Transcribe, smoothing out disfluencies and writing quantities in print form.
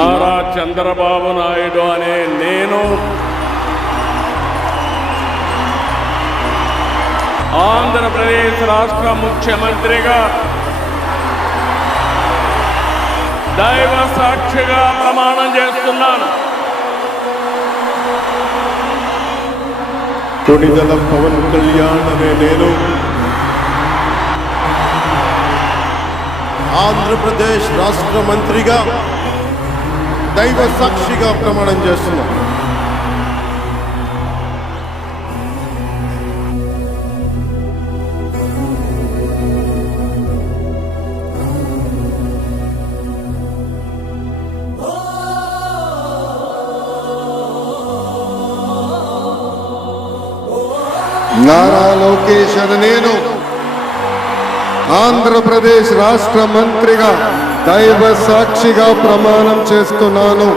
నారా చంద్రబాబు నాయుడు అనే నేను ఆంధ్రప్రదేశ్ రాష్ట్ర ముఖ్యమంత్రిగా దైవ సాక్షిగా ప్రమాణం చేస్తున్నాను. కొణిదెల పవన్ కళ్యాణ్ అనే నేను ఆంధ్రప్రదేశ్ రాష్ట్ర మంత్రిగా దైవ సాక్షిగా ప్రమాణం చేస్తున్నాను. నారా లోకేష్ అనే నేను ఆంధ్రప్రదేశ్ రాష్ట్ర మంత్రిగా దైవ సాక్షిగా ప్రమాణం చేస్తున్నాను.